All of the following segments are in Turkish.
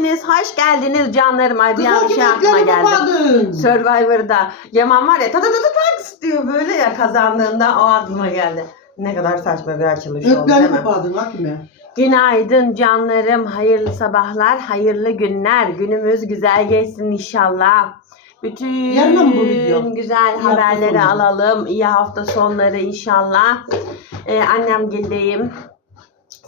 geldiniz, hoş geldiniz canlarım. Ay bir an şey aklıma geldi. Survivor'da Yaman var ya ta ta ta ta diyor böyle ya kazandığında o aklıma geldi. Ne kadar saçma bir açılış oldu değil mi? kapadın Hakime. Günaydın canlarım, hayırlı sabahlar, hayırlı günler. Günümüz güzel geçsin inşallah. Bütün bu video? güzel hafta haberleri alalım. İyi hafta sonları inşallah. Ee, annem gildeyim.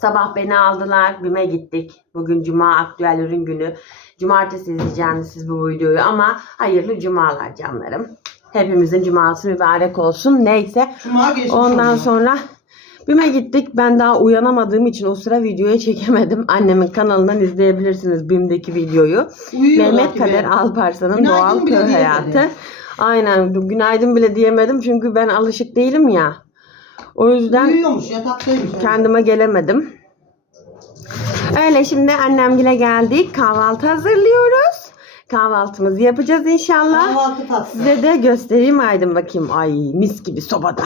Sabah beni aldılar. BİM'e gittik. Bugün Cuma aktüel ürün günü. Cumartesi izleyeceğiniz siz bu videoyu ama hayırlı cumalar canlarım. Hepimizin cuması mübarek olsun. Neyse. Cuma Ondan sonra BİM'e gittik. Ben daha uyanamadığım için o sıra videoya çekemedim. Annemin kanalından izleyebilirsiniz BİM'deki videoyu. Uyuyor Mehmet. Kader Alparslan'ın doğal köy hayatı. Aynen günaydın bile diyemedim çünkü ben alışık değilim ya. O yüzden Uyuyormuş yataktaymış. kendime gelemedim. Öyle şimdi annemgile geldik. Kahvaltı hazırlıyoruz. Kahvaltımızı yapacağız inşallah. Kahvaltı tatlı. Size de göstereyim aydın bakayım. Ay mis gibi sobada.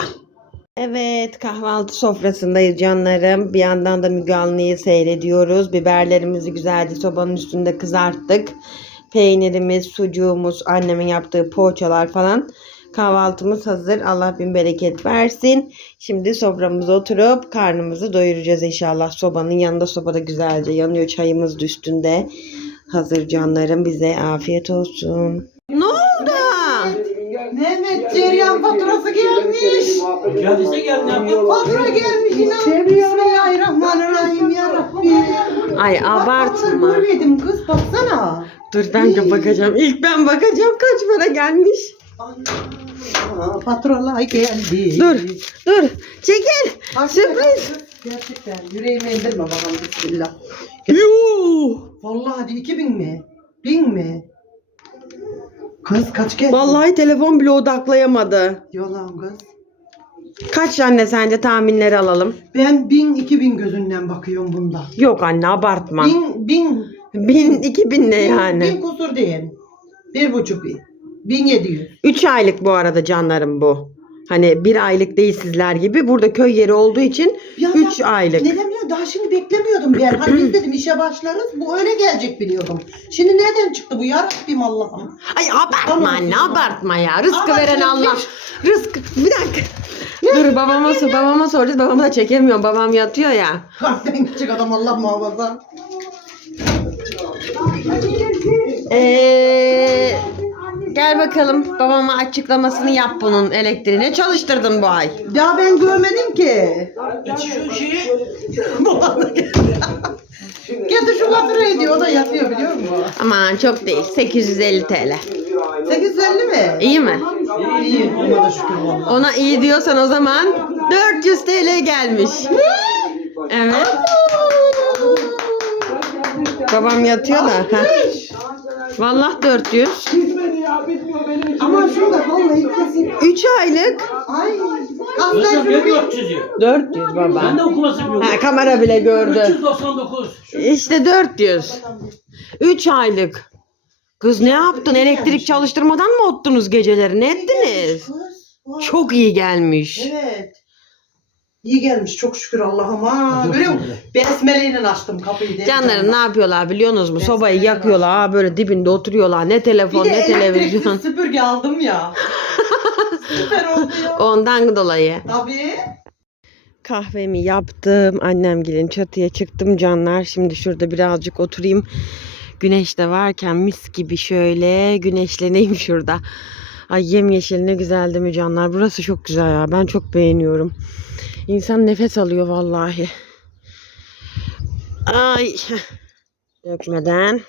Evet kahvaltı sofrasındayız canlarım. Bir yandan da Müge Anlı'yı seyrediyoruz. Biberlerimizi güzelce sobanın üstünde kızarttık. Peynirimiz, sucuğumuz, annemin yaptığı poğaçalar falan. Kahvaltımız hazır. Allah bin bereket versin. Şimdi soframıza oturup karnımızı doyuracağız inşallah. Sobanın yanında sobada güzelce yanıyor. Çayımız üstünde. Hazır canlarım bize afiyet olsun. Ne oldu? Mehmet Ceryan faturası gelmiş. Geldiyse gel ne yapayım? Fatura gelmiş inan. Bismillahirrahmanirrahim ya Rabbi. Ay abartma. Görmedim kız baksana. Dur ben de bakacağım. İlk ben bakacağım kaç para gelmiş. Aa, faturalar geldi. Dur dur çekil. Sürpriz. Gerçekten yüreğime indirme bakalım bismillah. Yuh. Vallahi hadi 2000 mi? 1000 mi? Kız kaç geldi? Vallahi telefon bile odaklayamadı. Yalan kız. Kaç anne sence tahminleri alalım? Ben 1000 2000 gözünden bakıyorum bunda. Yok anne abartma. 1000 1000 Bin iki bin ne yani? 1000 kusur değil. Bir buçuk bin. 1700. Üç aylık bu arada canlarım bu. Hani bir aylık değil sizler gibi. Burada köy yeri olduğu için Ya üç ben- aylık. Neden biliyor? Daha şimdi beklemiyordum ben. Hani biz dedim işe başlarız. Bu öyle gelecek biliyordum. Şimdi nereden çıktı bu? Ya Rabbim Allah'ım. Ay abartma Tamam, anne abartma ya. Rızkı veren Allah. hiç. Rızkı bir dakika. Dur babama sor babama soracağız. Babamı da çekemiyorum. Babam yatıyor ya. Kalpten küçük adam Allah muhafaza. Ee, gel bakalım babama açıklamasını yap bunun elektriğine. Çalıştırdın bu ay. Ya ben görmedim ki. Şeyi Getir şu faturayı diyor. O da yatıyor biliyor musun? Aman çok değil. 850 TL. 850 mi? İyi mi? İyi. Ona da şükür valla. Ona iyi diyorsan o zaman 400 TL gelmiş. Evet. Babam yatıyor da. heh. Vallahi 400. Ama şurada vallahi kesin. 3 aylık. Ay. Hocam Aslan ben şunu 400 diyor. 400 baba. Ben de okuması biliyorum. Ha, kamera bile gördü. 399. İşte 400. 3 aylık. Kız ne yaptın? Elektrik çalıştırmadan mı ottunuz geceleri? Ne ettiniz? Çok iyi gelmiş. Evet. İyi gelmiş çok şükür Allah'ıma. Görüyor musun? Besmeleyle açtım kapıyı. Canlarım ne yapıyorlar biliyorsunuz mu? Sobayı yakıyorlar. Ha, böyle dibinde oturuyorlar. Ne Bir telefon de ne televizyon. süpürge aldım ya. Süper oldu ya. Ondan dolayı. Tabii. Kahvemi yaptım. Annem gelin çatıya çıktım canlar. Şimdi şurada birazcık oturayım. Güneş de varken mis gibi şöyle güneşleneyim şurada. Ay yemyeşil ne güzel değil mi canlar? Burası çok güzel ya. Ben çok beğeniyorum. İnsan nefes alıyor vallahi. Ay. Dökmeden.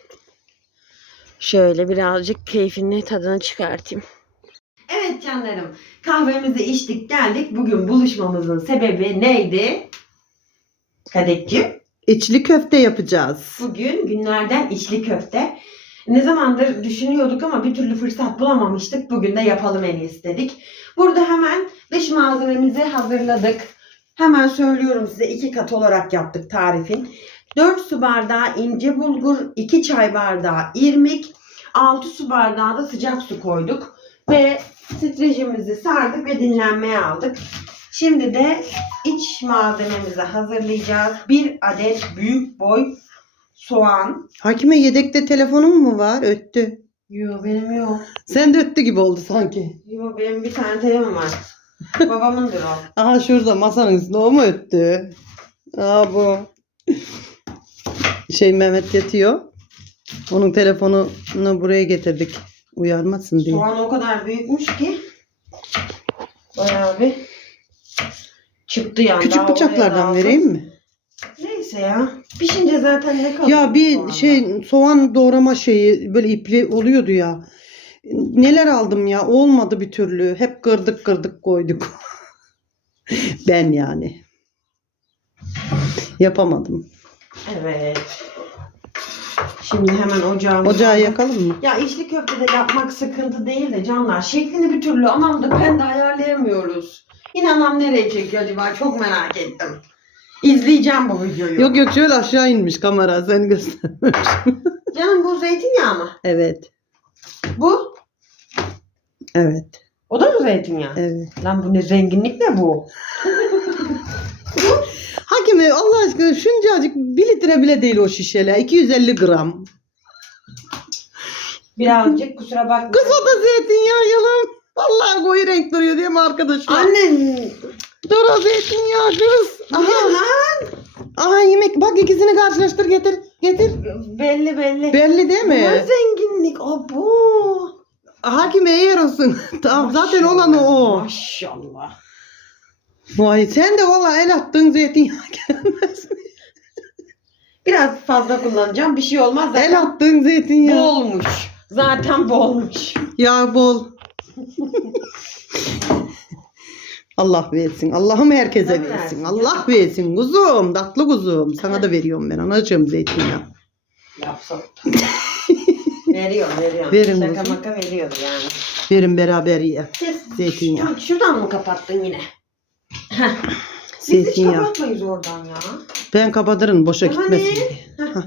Şöyle birazcık keyfini tadını çıkartayım. Evet canlarım. Kahvemizi içtik geldik. Bugün buluşmamızın sebebi neydi? Kadekciğim. İçli köfte yapacağız. Bugün günlerden içli köfte. Ne zamandır düşünüyorduk ama bir türlü fırsat bulamamıştık. Bugün de yapalım en iyisi dedik. Burada hemen dış malzememizi hazırladık. Hemen söylüyorum size iki kat olarak yaptık tarifin. 4 su bardağı ince bulgur, 2 çay bardağı irmik, 6 su bardağı da sıcak su koyduk. Ve streçimizi sardık ve dinlenmeye aldık. Şimdi de iç malzememizi hazırlayacağız. Bir adet büyük boy soğan. Hakime yedekte telefonun mu var? Öttü. Yok benim yok. Sen de öttü gibi oldu sanki. Yok benim bir tane telefon var. Babamındır o. Aha şurada masanın üstünde o mu öttü? Aa bu. Şey Mehmet yatıyor. Onun telefonunu buraya getirdik. Uyarmasın diye. Soğan o kadar büyükmüş ki. Bayağı bir çıktı yani. Daha Küçük oraya bıçaklardan vereyim mi? Neyse ya. Pişince zaten ne kalır? Ya bir soğandan? şey soğan doğrama şeyi böyle ipli oluyordu ya. Neler aldım ya olmadı bir türlü. Hep kırdık kırdık koyduk. ben yani. Yapamadım. Evet. Şimdi hemen ocağımı... Ocağı yakalım mı? Ya içli köfte de yapmak sıkıntı değil de canlar. Şeklini bir türlü anam da ben de ayarlayamıyoruz. Yine anam nereye çekiyor acaba? Çok merak ettim. İzleyeceğim bu videoyu. Yok yok şöyle aşağı inmiş kamera seni göstermiş. Canım bu zeytinyağı mı? evet. Bu? Evet. O da mı zeytinyağı? Evet. Lan bu ne zenginlik ne bu? Hakime Allah aşkına şuncacık bir litre bile değil o şişeler. 250 gram. Birazcık kusura bakma. Kız o da zeytinyağı yalan. Vallahi koyu renk duruyor değil mi arkadaşlar? Annen. Dur o zeytinyağı kız. Bu ne Aha, lan? aha yemek bak ikisini karşılaştır getir. Getir. Belli belli. Belli değil Bu ne mi? zenginlik? Abo. Hakime eğer olsun. tamam zaten olan o. Maşallah. Vay sen de valla el attın zeytinyağı gelmez. Biraz fazla kullanacağım. Bir şey olmaz. Zaten el attın zeytinyağı. bolmuş. Zaten bolmuş. Ya bol. Allah versin. Allah'ım herkese Tabii versin. versin. Allah versin kuzum. Tatlı kuzum. Sana da veriyorum ben anacığım zeytinyağı. Yapsam. veriyor veriyor. Verin Şaka kızım. maka veriyor yani. Verin beraber ye. Siz Zeytinyağı. Şur- Şuradan mı kapattın yine? Heh. Biz hiç Zeytinyağı. kapatmayız oradan ya. Ben kapatırım boşa Ama gitmesin ne? diye. Hah.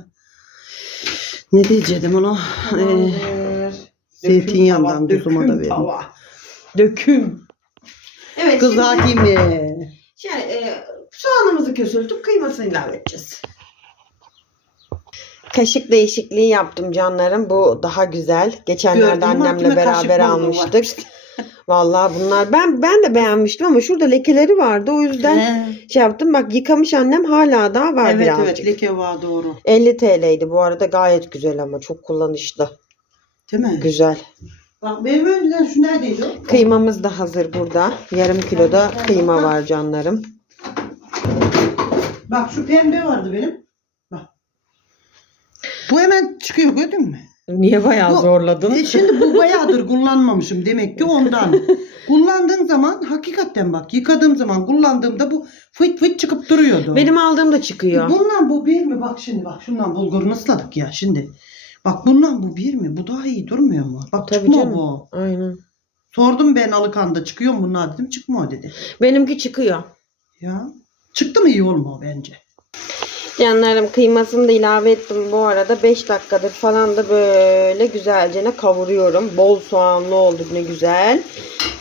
Ne diyecektim ona? Ee, Tamamdır. zeytinyağından Döküm kuzuma da tava, verin. tava. Döküm. Evet Kız şimdi hakimi. şey, e, soğanımızı kösültüp kıymasını ilave edeceğiz. Kaşık değişikliği yaptım canlarım. Bu daha güzel. Geçenlerde Gördüm, annemle beraber almıştık. Vallahi bunlar ben ben de beğenmiştim ama şurada lekeleri vardı. O yüzden He. şey yaptım. Bak yıkamış annem hala daha var Evet birazcık. evet leke var doğru. 50 TL'ydi bu arada gayet güzel ama çok kullanışlı. Değil mi? Güzel. Bak benim önceden şu neredeydi o? Kıymamız da hazır burada. Yarım kiloda kıyma var canlarım. Bak şu pembe vardı benim. Bu hemen çıkıyor gördün mü? Niye bayağı Bu- zorladın? E şimdi bu bayağıdır kullanmamışım demek ki ondan. Kullandığım zaman hakikaten bak yıkadığım zaman kullandığımda bu fıt fıt çıkıp duruyordu. Benim aldığım da çıkıyor. Bundan bu bir mi? Bak şimdi bak şundan bulgurunu ısladık ya şimdi. Bak bundan bu bir mi? Bu daha iyi durmuyor mu? Bak Tabii çıkmıyor canım. bu. Aynen. Sordum ben alıkanda çıkıyor mu bunlar dedim çıkmıyor dedi. Benimki çıkıyor. Ya çıktı mı iyi olmuyor bence. Canlarım kıymasını da ilave ettim bu arada 5 dakikadır falan da böyle güzelce kavuruyorum. Bol soğanlı oldu ne güzel.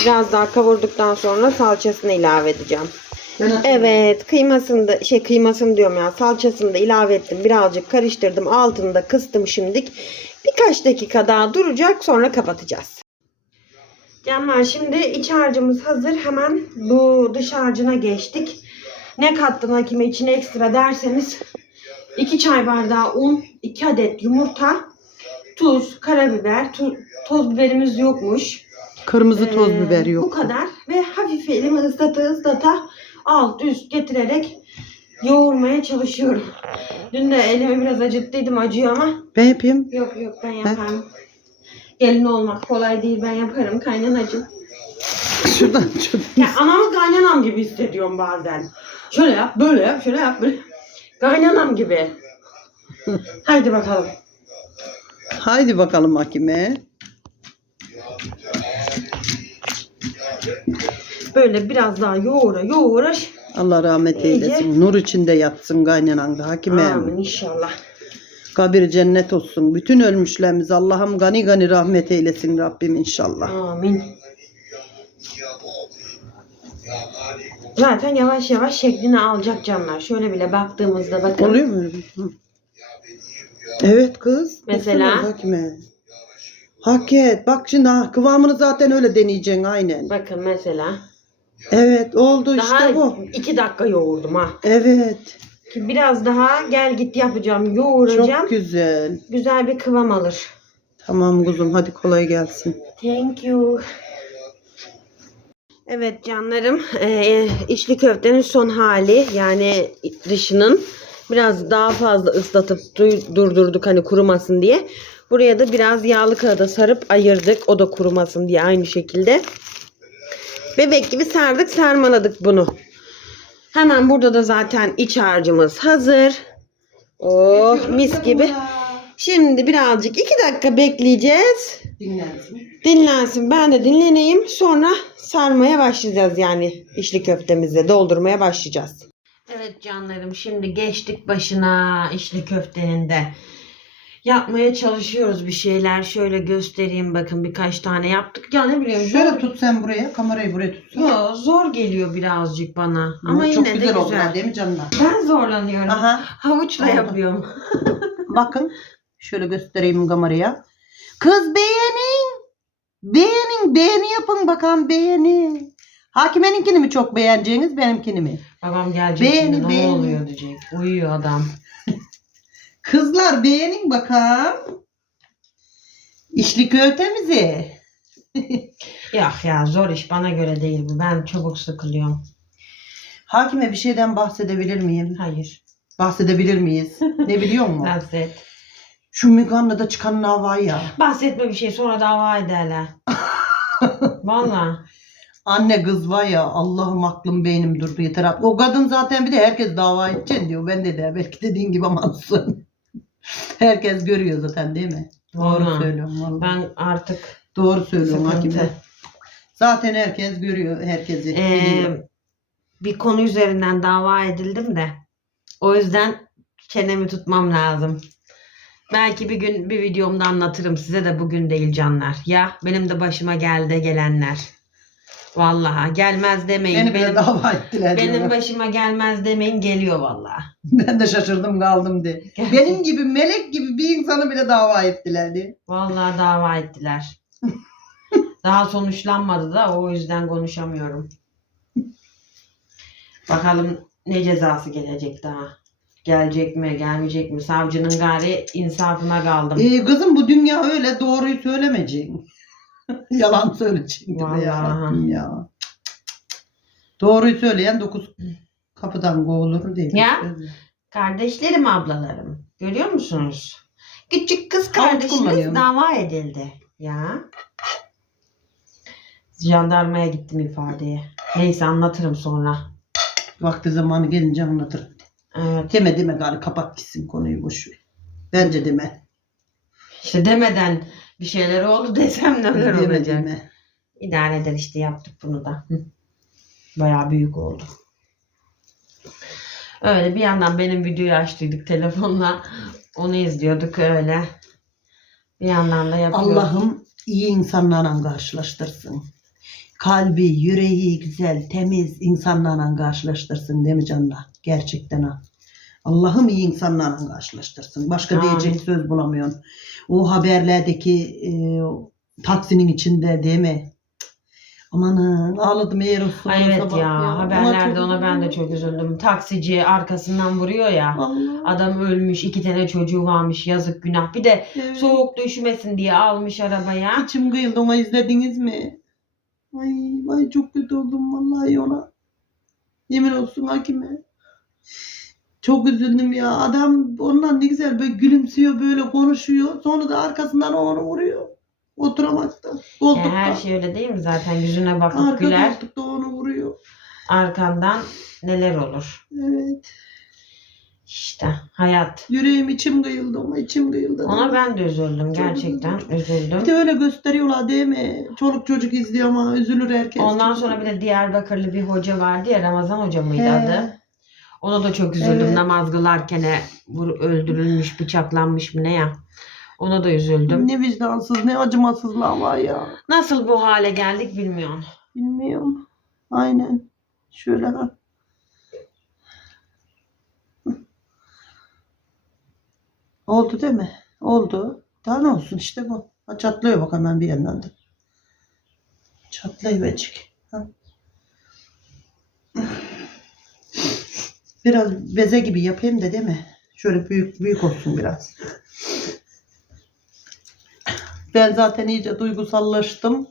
Biraz daha kavurduktan sonra salçasını ilave edeceğim. Evet kıymasını da şey kıymasını diyorum ya salçasını da ilave ettim. Birazcık karıştırdım altını da kıstım şimdilik. Birkaç dakika daha duracak sonra kapatacağız. Canlar şimdi iç harcımız hazır. Hemen bu dış harcına geçtik. Ne kattın hakime içine ekstra derseniz 2 çay bardağı un, 2 adet yumurta, tuz, karabiber, tu- toz biberimiz yokmuş. Kırmızı toz Ee, biber Bu yok. kadar ve hafif elimi ıslata ıslata alt üst getirerek yoğurmaya çalışıyorum. Dün de elimi biraz acıttıydım acıyor ama Ben yapayım. yok yok ben yaparım. Gelin olmak kolay değil ben yaparım kaynanacığım. Şuradan şuradan. Ya anamı kaynanam gibi hissediyorum bazen. Şöyle yap böyle yap şöyle yap böyle. Kaynanam gibi. Haydi bakalım. Haydi bakalım hakime. Böyle biraz daha yoğura yoğura. Allah rahmet İyice. eylesin. Nur içinde yatsın kaynanan da hakime. Amin inşallah. Kabir cennet olsun. Bütün ölmüşlerimiz Allah'ım gani gani rahmet eylesin Rabbim inşallah. Amin. Zaten yavaş yavaş şeklini alacak canlar. Şöyle bile baktığımızda bakın. Oluyor mu? öyle? Hı. Evet kız. Mesela? Hakime. Hak et. Bak şimdi ha, kıvamını zaten öyle deneyeceksin aynen. Bakın mesela. Evet oldu Daha işte bu. iki dakika yoğurdum ha. Evet. Ki Biraz daha gel git yapacağım. Yoğuracağım. Çok güzel. Güzel bir kıvam alır. Tamam kuzum hadi kolay gelsin. Thank you. Evet canlarım, eee içli köftenin son hali yani dışının biraz daha fazla ıslatıp du- durdurduk hani kurumasın diye. Buraya da biraz yağlı kağıda sarıp ayırdık o da kurumasın diye aynı şekilde. Bebek gibi sardık sarmaladık bunu. Hemen burada da zaten iç harcımız hazır. Oh mis gibi. Şimdi birazcık iki dakika bekleyeceğiz. Dinlensin. Dinlensin. Ben de dinleneyim. Sonra sarmaya başlayacağız yani içli köftemizi doldurmaya başlayacağız. Evet canlarım şimdi geçtik başına içli köftenin de. Yapmaya çalışıyoruz bir şeyler. Şöyle göstereyim bakın birkaç tane yaptık. Ya ne bileyim Şöyle zor, tut sen buraya. Kamerayı buraya tut. Yo, zor geliyor birazcık bana. Ama çok yine güzel de oldu güzel. değil mi canlar? Ben zorlanıyorum. Aha. Havuçla Oldu. yapıyorum. Bakın. Şöyle göstereyim kameraya. Kız beğenin. Beğenin. Beğeni yapın bakalım beğeni. Hakimeninkini mi çok beğeneceğiniz benimkini mi? Babam gelecek Beğeni, şimdi ne beğeni. oluyor diyecek. Uyuyor adam. Kızlar beğenin bakalım. İşli köftemizi. Yok ya zor iş bana göre değil bu. Ben çabuk sıkılıyorum. Hakime bir şeyden bahsedebilir miyim? Hayır. Bahsedebilir miyiz? Ne biliyor musun? Bahset. Şu Müge çıkan ne var ya. Bahsetme bir şey sonra dava ederler. Valla. Anne kız var ya Allah'ım aklım beynim durdu yeter. O kadın zaten bir de herkes dava edeceksin diyor. Ben de de belki dediğin gibi amansın. herkes görüyor zaten değil mi? Doğru Valla. söylüyorum vallahi. Ben artık Doğru söylüyorum Hakime. sıkıntı. Zaten herkes görüyor herkesi. Ee, biliyor. bir konu üzerinden dava edildim de. O yüzden çenemi tutmam lazım. Belki bir gün bir videomda anlatırım size de bugün değil canlar. Ya benim de başıma geldi gelenler. Vallahi gelmez demeyin. Beni bile benim, dava ettiler. benim diyorlar. başıma gelmez demeyin geliyor vallahi. Ben de şaşırdım kaldım de. Benim gibi melek gibi bir insanı bile dava ettiler diye. Vallahi dava ettiler. Daha sonuçlanmadı da o yüzden konuşamıyorum. Bakalım ne cezası gelecek daha. Gelecek mi, gelmeyecek mi? Savcının gari insafına kaldım. Ee, kızım bu dünya öyle doğruyu söylemeyeceksin. Yalan söyleyeceksin. de Vallahi. Ya. Doğruyu söyleyen dokuz kapıdan kovulur diye. Ya. Kardeşlerim, ablalarım. Görüyor musunuz? Küçük kız kardeşimiz kullanıyorum. dava edildi. Ya. Jandarmaya gittim ifadeye. Neyse anlatırım sonra. Vakti zamanı gelince anlatırım. Evet. Deme deme gari kapat gitsin konuyu boş ver. Bence deme. İşte demeden bir şeyler oldu desem neler Deme olacak. deme. İdare eder işte yaptık bunu da. Hı. Bayağı büyük oldu. Öyle bir yandan benim videoyu açtıydık telefonla. Onu izliyorduk öyle. Bir yandan da yapıyorduk. Allah'ım iyi insanlarla karşılaştırsın. Kalbi, yüreği güzel, temiz insanlarla karşılaştırsın değil mi canlar? Gerçekten ha. Allah'ım iyi insanlarla karşılaştırsın. Başka Amin. diyecek söz bulamıyorum. O haberlerdeki e, taksinin içinde değil mi? Amanın ağladım eğer olsun. Ay evet sabah ya, haberlerde ona ben de çok üzüldüm. Taksici arkasından vuruyor ya. Allah. Adam ölmüş, iki tane çocuğu varmış, yazık günah. Bir de Evet. soğuk düşmesin diye almış arabaya. İçim kıyıldı ona izlediniz mi? Ay, ay çok kötü oldum vallahi ona. Yemin olsun hakime. Çok üzüldüm ya. Adam ondan ne güzel böyle gülümsüyor böyle konuşuyor. Sonra da arkasından onu vuruyor. Oturamakta. Koltukta. Yani her şey öyle değil mi zaten? Yüzüne bakıp Arka güler. koltukta onu vuruyor. Arkandan neler olur? Evet. İşte hayat. Yüreğim içim kıyıldı ona içim kıyıldı. Ona ben de üzüldüm. Çok Gerçekten üzüldüm. Bir de öyle gösteriyorlar değil mi? Çoluk çocuk izliyor ama üzülür herkes. Ondan sonra bir de Diyarbakırlı bir hoca vardı ya Ramazan hoca mıydı He. adı? Ona da çok üzüldüm. Evet. Namaz kılarken öldürülmüş, bıçaklanmış mı ne ya? Ona da üzüldüm. Ne vicdansız ne acımasızlar var ya. Nasıl bu hale geldik bilmiyorum. Bilmiyorum. Aynen. Şöyle ha. Oldu değil mi? Oldu. Daha ne olsun işte bu. Ha, çatlıyor bak hemen bir yandan da. Çatlayıverecek. Ha. Biraz beze gibi yapayım da değil mi? Şöyle büyük büyük olsun biraz. Ben zaten iyice duygusallaştım.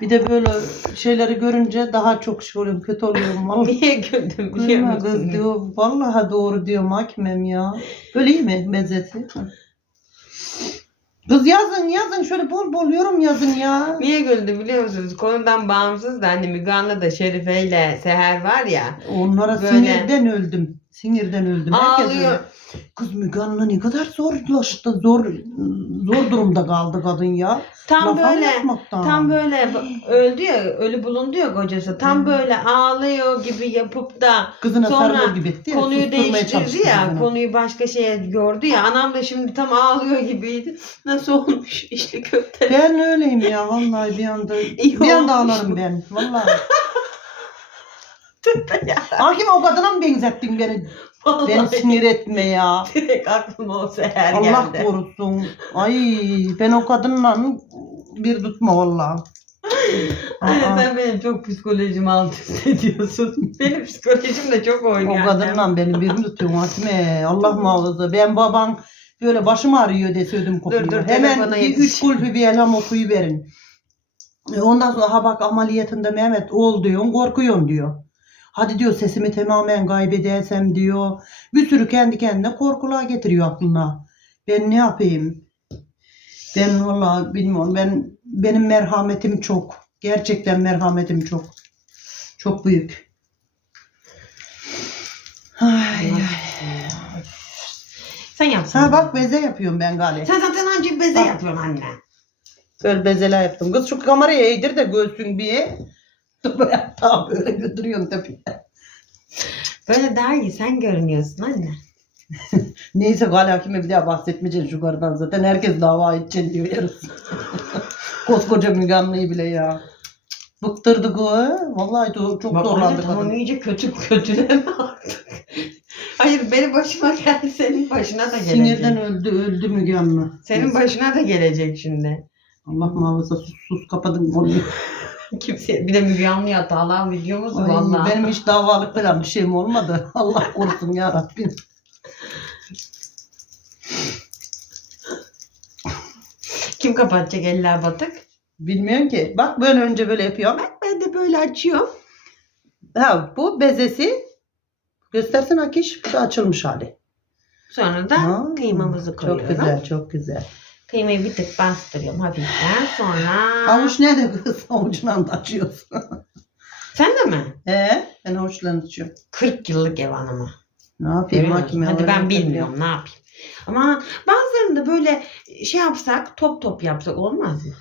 Bir de böyle şeyleri görünce daha çok şey oluyorum. Kötü oluyorum vallahi. Niye güldüm biliyor Gülme kız musun? diyor. Vallahi doğru diyor hakimem ya. Böyle iyi mi mezzeti? Kız yazın yazın şöyle bol bol yorum yazın ya. Niye güldüm biliyor musunuz? Konudan bağımsız da hani Müge Anlı da Şerife ile Seher var ya. Onlara Böyle. sinirden öldüm. Sinirden öldüm. Herkes Ağlıyor. Kız Müge Anlı ne kadar zorlaştı. Zor zor durumda kaldı kadın ya. Tam Laf böyle tam böyle öldü ya ölü bulundu ya kocası. Tam Hı. böyle ağlıyor gibi yapıp da Kızına Sonra gibi etti ya. konuyu değiştirdi ya. kızını. Konuyu başka şeye gördü ya. Anam da şimdi tam ağlıyor gibiydi. Nasıl olmuş içli köfte? Ben öyleyim ya vallahi bir anda İyi bir anda ağlarım bu. ben vallahi. Hakim o kadına mı benzettin beni? Beni Vallahi sinir etme ya. direkt aklıma o Seher Allah geldi. korusun. Ay ben o kadınla bir tutma valla. Anne Aa, sen benim çok psikolojimi alt üst ediyorsun. Benim psikolojim de çok o oynuyor. kadınla beni bir tutuyorsun Hatime. Allah muhafaza. Ben baban böyle başım ağrıyor deseydim kokuyor. Dur, dur, Hemen telefona bir üç yetiş. kulpü bir elham okuyu verin. Ondan sonra ha bak ameliyatında Mehmet ol diyorsun korkuyorsun diyor. Hadi diyor sesimi tamamen kaybedersem diyor. Bir sürü kendi kendine korkular getiriyor aklına. Ben ne yapayım? Ben vallahi bilmiyorum. Ben benim merhametim çok. Gerçekten merhametim çok. Çok büyük. Ay, ay. Sen yapsana. Ha bak beze yapıyorum ben galiba. Sen zaten anca beze Bak. yapıyorsun anne. Böyle bezeler yaptım. Kız şu kamerayı eğdir de görsün bir. Böyle tam böyle götürüyorum tabii. Böyle daha iyi sen görünüyorsun anne. Neyse Gali Hakim'e bir daha bahsetmeyeceksin şu karıdan zaten. Herkes dava edeceksin diyor yarısı. Koskoca Müge Anlı'yı bile ya. Bıktırdık o. ha. Vallahi do- çok Bak anne zorlandı tamam kadın. iyice kötü kötüleme artık. Hayır benim başıma geldi senin başına da gelecek. Sinirden öldü öldü Müge Anlı. Senin başına da gelecek şimdi. Allah muhafaza sus sus kapadın konuyu. Kimse bir de Müge Anlı hatalan videomuz Ay, benim hiç davalık falan bir şeyim olmadı. Allah korusun ya Rabbim. Kim kapatacak eller batık? Bilmiyorum ki. Bak böyle önce böyle yapıyorum. Ben de böyle açıyorum. Ha bu bezesi. Göstersin Akiş. Bu da açılmış hali. Sonra da Ha, kıymamızı koyuyorum. Çok güzel çok güzel. Kıymayı bir tık bastırıyorum hafiften. Sonra... Havuç nerede kız? Havucundan da açıyorsun. Sen de mi? He, ben havuçlarını açıyorum. 40 yıllık ev hanımı. Ne yapayım Görüyor musun? hakime? Hadi ben bilmiyorum ne yapayım. Ama bazılarında böyle şey yapsak top top yapsak olmaz mı?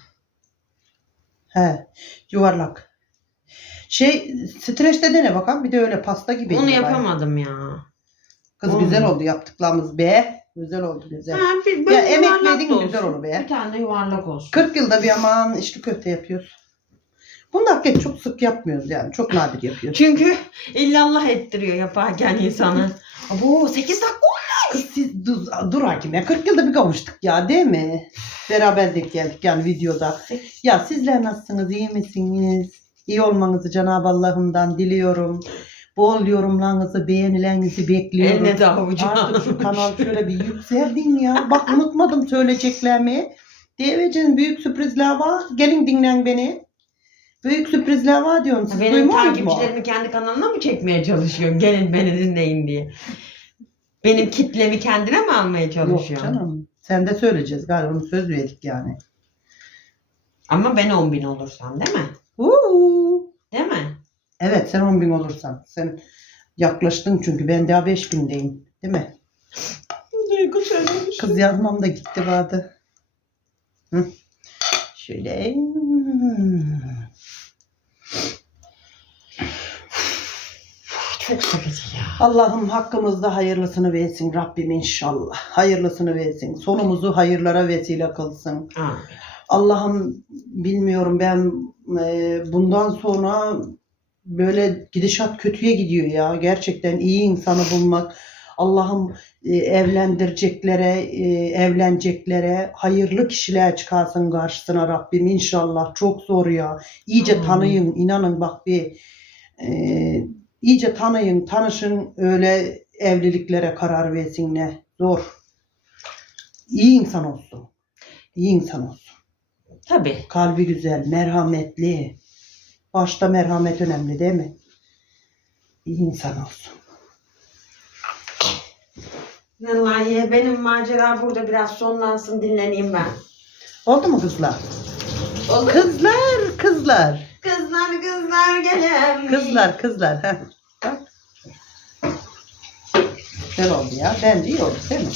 He, yuvarlak. Şey, streçte dene bakalım. Bir de öyle pasta gibi. Onu yapayım. yapamadım ya. Kız Olmuyor. güzel oldu yaptıklarımız be. Güzel oldu güzel. Ha, bir, Ya emek verdin güzel olur be. Bir tane yuvarlak olsun. 40 yılda bir aman içli köfte yapıyoruz. Bunu da hakikaten çok sık yapmıyoruz yani. Çok nadir yapıyoruz. Çünkü illallah ettiriyor yaparken insanı. Abo 8 dakika Kız siz dur, dur hakim ya. 40 yılda bir kavuştuk ya değil mi? Beraber denk geldik yani videoda. Ya sizler nasılsınız? iyi misiniz? İyi olmanızı Cenab-ı Allah'ımdan diliyorum. Bol yorumlarınızı, beğenilerinizi bekliyorum. Eline de avucuna. Artık şu kanal şöyle bir yükseldin ya. Bak unutmadım söyleyeceklerimi. Devecin büyük sürprizler var. Gelin dinlen beni. Büyük sürprizler var diyorum. Siz Benim duymuyor musunuz? takipçilerimi kendi kanalına mı çekmeye çalışıyorsun? Gelin beni dinleyin diye. Benim kitlemi kendine mi almaya Yok çalışıyorsun? canım. Sen de söyleyeceğiz galiba onu söz verdik yani. Ama ben 10 bin olursam değil mi? Uuu. Evet sen 10 bin olursan. Sen yaklaştın çünkü ben daha 5 bindeyim. Değil mi? Duygu söylemiş. Kız yazmam da gitti vardı. Hı. Şöyle. Çok sıkıcı ya. Allah'ım hakkımızda hayırlısını versin Rabbim inşallah. Hayırlısını versin. Sonumuzu hayırlara vesile kılsın. Allah'ım bilmiyorum ben e, bundan sonra böyle gidişat kötüye gidiyor ya. Gerçekten iyi insanı bulmak. Allah'ım e, evlendireceklere, e, evleneceklere hayırlı kişiler çıkarsın karşısına Rabbim inşallah. Çok zor ya. İyice Amin. tanıyın, inanın bak bir e, iyice tanıyın, tanışın öyle evliliklere karar versinler. Zor. İyi insan olsun. İyi insan olsun. Tabii. Kalbi güzel, merhametli. Başta merhamet önemli değil mi? İyi insan olsun. Vallahi benim macera burada biraz sonlansın dinleneyim ben. Oldu mu kızlar? Oldu. Kızlar, kızlar. Kızlar kızlar gelin. Kızlar, kızlar. Bak. Güzel oldu ya. Bence iyi oldu değil mi?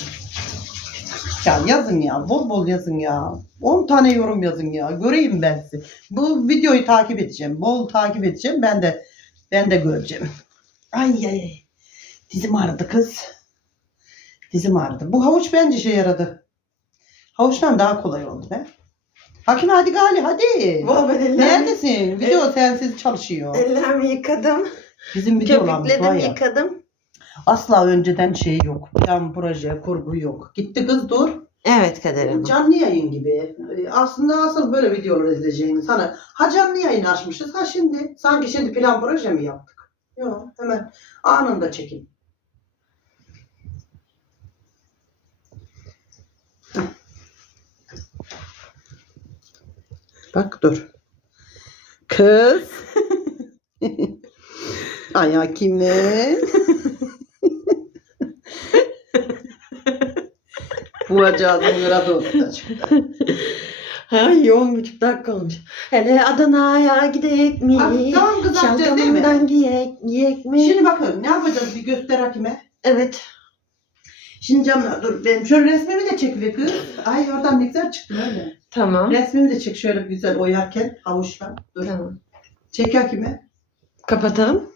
Ya yazın ya. Bol bol yazın ya. 10 tane yorum yazın ya. Göreyim ben sizi. Bu videoyu takip edeceğim. Bol takip edeceğim. Ben de ben de göreceğim. Ay ay ay. Dizim ağrıdı kız. Dizim ağrıdı. Bu havuç bence şey yaradı. Havuçtan daha kolay oldu be. Hakim hadi Gali hadi. Ellerimi, Neredesin? Video sensiz çalışıyor. ellerimi yıkadım. Bizim videolarımız var ya. yıkadım. Asla önceden şey yok. Plan, proje, kurgu yok. Gitti kız dur. Evet Kader Hanım. Canlı yayın gibi. Ee, Aslında asıl böyle videolar izleyeceğiniz. Hani ha canlı yayın açmışız. Ha şimdi. Sanki şimdi plan proje mi yaptık? Yok hemen anında çekin. Bak dur. Kız. Ay hakime. Bu acağızın lira dostu çıktı. Ha yoğun buçuk dakika olmuş. Hele Adana'ya gidek mi? Abi, tamam kız atacağız değil mi? Giyek, giyek mi? Şimdi bakın ne yapacağız bir göster hakime. Evet. Şimdi canlar dur benim şöyle resmimi de çek be kız. Ay oradan ne güzel çıktı öyle. Tamam. Resmimi de çek şöyle bir güzel oyarken havuçla. Dur. Tamam. Çek hakime. Kapatalım.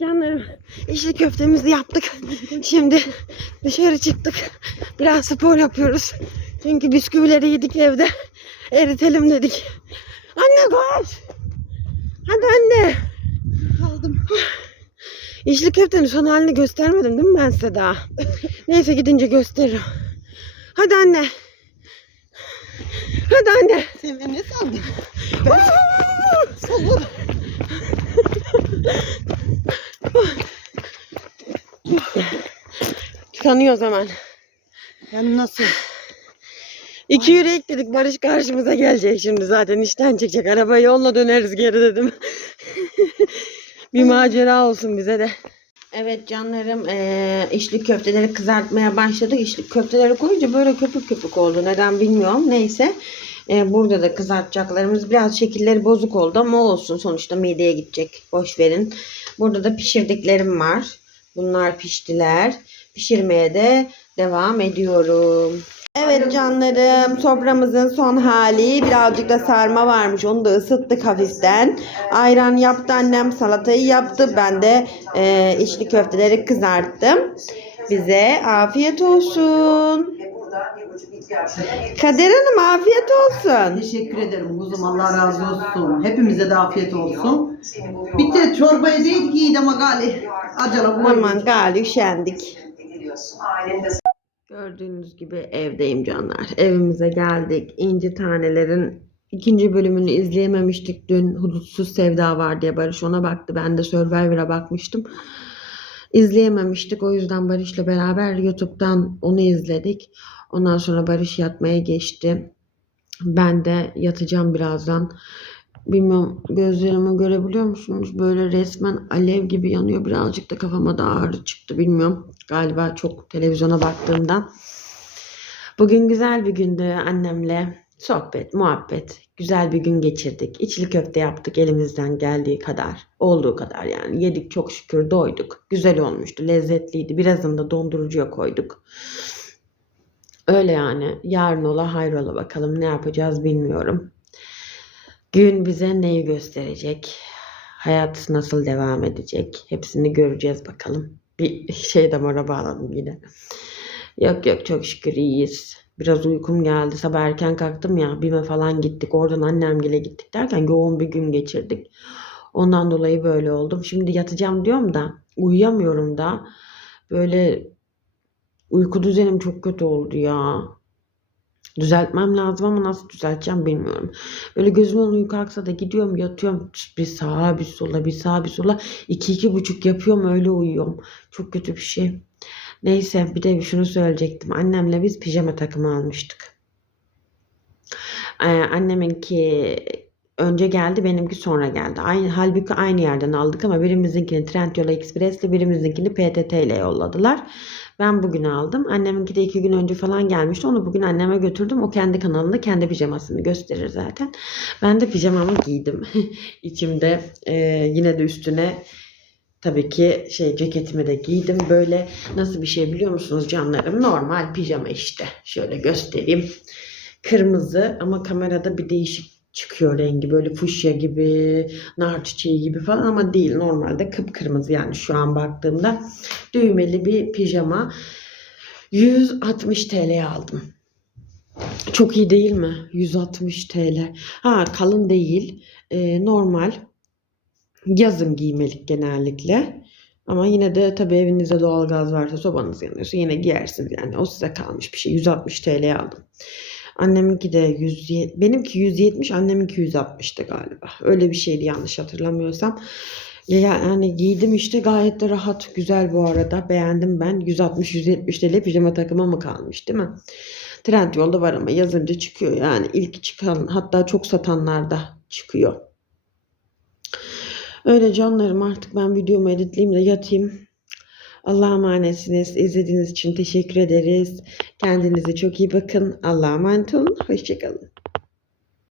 Canlarım işli köftemizi yaptık. Şimdi dışarı çıktık. Biraz spor yapıyoruz. Çünkü bisküvileri yedik evde. Eritelim dedik. Anne koş. Hadi anne. Aldım. İşli köftenin son halini göstermedim değil mi ben size daha? Neyse gidince gösteririm. Hadi anne. Hadi anne. Sen beni ne sandın? Tıkanıyor o zaman. Yani nasıl? İki yürek dedik Barış karşımıza gelecek şimdi zaten işten çıkacak. Arabayı yolla döneriz geri dedim. bir macera olsun bize de. Evet canlarım eee içli köfteleri kızartmaya başladık. İçli köfteleri koyunca böyle köpük köpük oldu. Neden bilmiyorum. Neyse. Eee, burada da kızartacaklarımız biraz şekilleri bozuk oldu ama olsun. Sonuçta mideye gidecek. Boş verin. Burada da pişirdiklerim var. Bunlar piştiler. Pişirmeye de devam ediyorum. Evet canlarım soframızın son hali birazcık da sarma varmış onu da ısıttık hafiften. Ayran yaptı annem salatayı yaptı ben de e, içli köfteleri kızarttım. Bize afiyet olsun. Kader Hanım afiyet olsun. Teşekkür ederim kuzum. Allah razı olsun. Hepimize de afiyet olsun. Bir de çorbayı değil ki ama gali. Acala bu. Aman gali üşendik. Gördüğünüz gibi evdeyim canlar. Evimize geldik. İnci tanelerin ikinci bölümünü izleyememiştik. Dün Hudutsuz Sevda var diye Barış ona baktı. Ben de Survivor'a bakmıştım. İzleyememiştik. O yüzden Barış'la beraber YouTube'dan onu izledik. Ondan sonra Barış yatmaya geçti. Ben de yatacağım birazdan. Bilmiyorum gözlerimi görebiliyor musunuz? Böyle resmen alev gibi yanıyor. Birazcık da kafama da ağrı çıktı. Bilmiyorum. Galiba çok televizyona baktığımdan. Bugün güzel bir gündü annemle. Sohbet, muhabbet. Güzel bir gün geçirdik. İçli köfte yaptık elimizden geldiği kadar. Olduğu kadar yani. Yedik çok şükür doyduk. Güzel olmuştu. Lezzetliydi. Birazını da dondurucuya koyduk. Öyle yani. Yarın ola hayrola bakalım. Ne yapacağız bilmiyorum. Gün bize neyi gösterecek? Hayat nasıl devam edecek? Hepsini göreceğiz bakalım. Bir şey damara bağladım yine. Yok yok çok şükür iyiyiz. Biraz uykum geldi. Sabah erken kalktım ya. Bime falan gittik. Oradan annemgile gittik derken yoğun bir gün geçirdik. Ondan dolayı böyle oldum. Şimdi yatacağım diyorum da uyuyamıyorum da. Böyle uyku düzenim çok kötü oldu ya. Düzeltmem lazım ama nasıl düzelteceğim bilmiyorum. Böyle gözümün uyku aksa da gidiyorum yatıyorum bir sağa bir sola bir sağa bir sola iki iki buçuk yapıyorum öyle uyuyorum. Çok kötü bir şey. Neyse bir de şunu söyleyecektim. Annemle biz pijama takımı almıştık. Ee, anneminki önce geldi benimki sonra geldi. Aynı, halbuki aynı yerden aldık ama birimizinkini Trendyol Express'le birimizinkini PTT ile yolladılar. Ben bugün aldım. Anneminki de iki gün önce falan gelmişti. Onu bugün anneme götürdüm. O kendi kanalında kendi pijamasını gösterir zaten. Ben de pijamamı giydim. İçimde e, yine de üstüne tabii ki şey ceketimi de giydim. Böyle nasıl bir şey biliyor musunuz canlarım? Normal pijama işte. Şöyle göstereyim. Kırmızı ama kamerada bir değişik çıkıyor rengi. Böyle fuşya gibi, nar çiçeği gibi falan ama değil. Normalde kıpkırmızı yani şu an baktığımda düğmeli bir pijama. 160 TL'ye aldım. Çok iyi değil mi? 160 TL. Ha kalın değil. Ee, normal. Yazın giymelik genellikle. Ama yine de tabii evinizde doğalgaz varsa sobanız yanıyorsa yine giyersiniz yani. O size kalmış bir şey. 160 TL'ye aldım. Anneminki de 170, benimki 170, anneminki 160'tı galiba. Öyle bir şeydi yanlış hatırlamıyorsam. Ya Yani giydim işte gayet de rahat, güzel bu arada. Beğendim ben. 160-170 TL pijama takımı mı kalmış değil mi? Trendyol'da var ama yazınca çıkıyor yani. ilk çıkan hatta çok satanlarda çıkıyor. Öyle canlarım artık ben videomu editleyeyim de yatayım. Allah'a emanetsiniz. İzlediğiniz için teşekkür ederiz. Kendinize çok iyi bakın. Allah'a emanet olun. Hoşçakalın.